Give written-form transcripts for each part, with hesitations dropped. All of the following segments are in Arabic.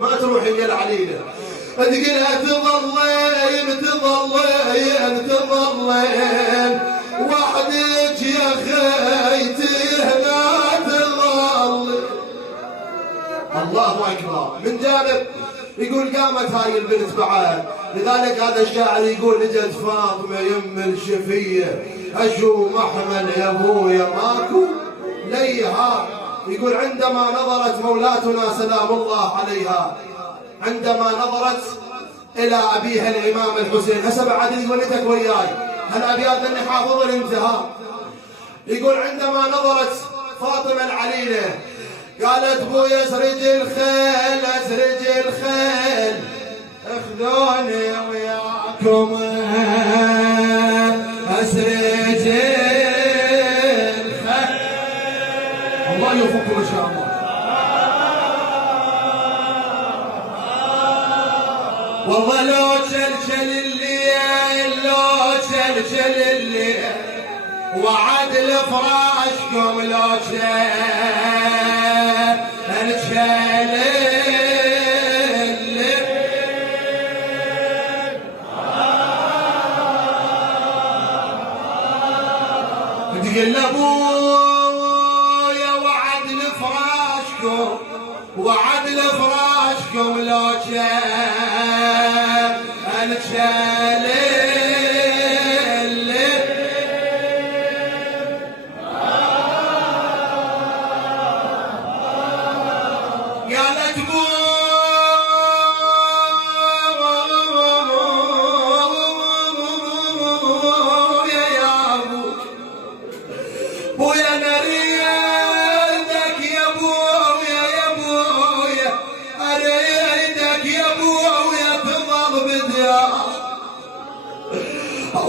ما تروحين يا العليلة. تقولها تظلين تظلين تظلين وحدك يا خيتي هنا تظلين. الله أكبر. من جانب يقول قامت هاي البنت بعد، لذلك هذا الشاعر يقول لجت فاطمة يم الشفية أشو محمل يا ابويا ماكو ليها. يقول عندما نظرت مولاتنا سلام الله عليها، عندما نظرت إلى أبيها الإمام الحسين، هسه بعد ولدك وياي هالأبيات اللي حافظ الانتهاء. يقول عندما نظرت فاطمة العليلة قالت بويا اسرج الخيل اسرج الخيل اخذوني وياكم اسرج الخيل. الله يوفقكم ان شاء الله. والله لو شلشل الليل لو شلشل الليل وعد لفراشكم لو شلشل الليل تقول ابويا وعد لفراشكم وعد لفراشكم لو شلشل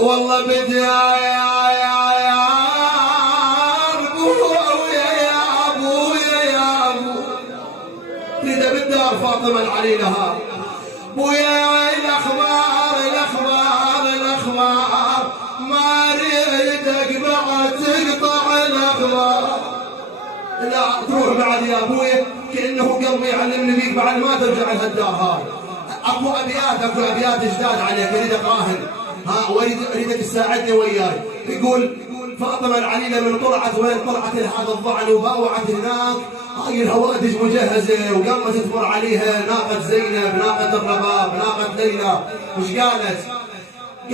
والله بدي يا ابويا يا ابويا يا ابويا كذا بالدار فاطمه العليله ها بويا الاخبار الاخبار الاخبار ما اريدك بعد تقطع الاخبار. لا تروح بعد يا ابويا كانه قلبي يعلمني بيك بعد ما ترجع لهالدار هاي. اكو ابيات جداد عليك اريد اقراهن ها واريدك تساعدني وياي. يقول فاطمه العليله من طلعت وين طلعت لهذا الضعن وباوعت هناك هاي الهوادج مجهزه وقامت تمر عليها ناقه زينب ناقه الرباب ناقه ليلى. وش قالت؟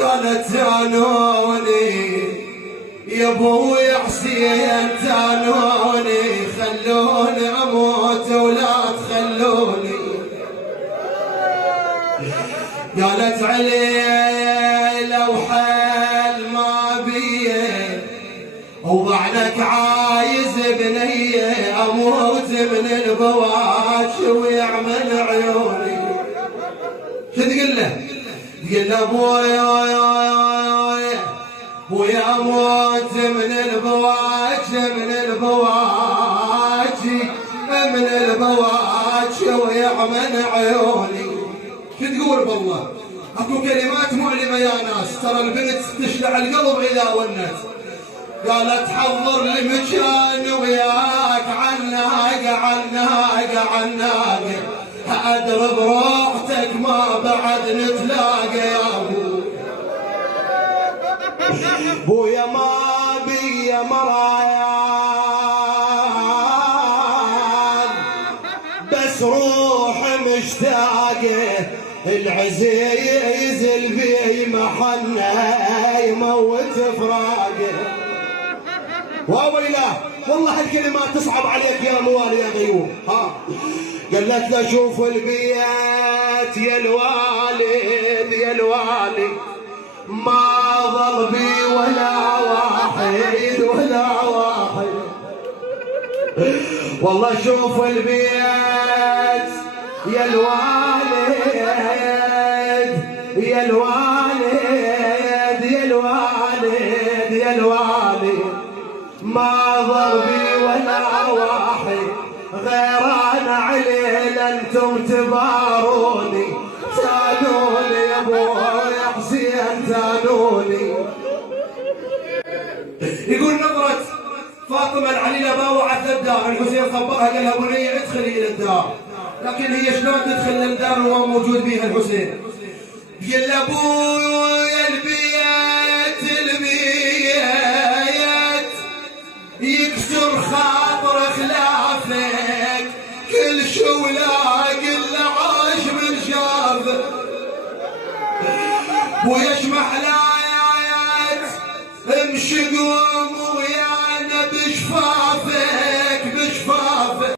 قالت تانوني يا ابوي حسين تانوني خلوني اموت ولا تخلوني. قالت علي لو حل ما بيه وضعنك عايز بنيه اموت من البواش ويعمل عيوني. شو تقول له؟ تقول له ابويا بويا اموت من البواش من البواش من البواش ويعمل عيوني. شو تقول بالله؟ اكو كلمات مؤلمه يا ناس ترى البنت تشلع القلب اذا ونت. قالت حضر لي مكان وياك عناقه عناقه عناقه اضرب روحتك ما بعد نتلاقى يا بويا ما بي مرايان بس روح مشتاقه العزيز البي محنه يموت فراقه. وويلاه والله هالكلمات تصعب عليك يا موالي يا غيوم. ها قالت له شوف البيت يا الوالد يا الوالد ما ظل بي ولا واحد ولا واحد. والله شوف البيت يا الوالد يا الوالد يا الوالد يا الوالد ما ظل بي ولا واحد غيران عليل انتم تباروني تانوني يا ابوي حسين تانوني. يقول نظرت فاطمه العليله باوعت للدار الحسين خبرها قال لها بنيه ادخلي الى الدار لكن هي شلون تدخل الدار وهو موجود بيها الحسين؟ قل ابويا البيت يكسر خاطر خلافك كل شولاق اللي عاش من شافك ويشمح لايات امشي قوم ويانا بشفاك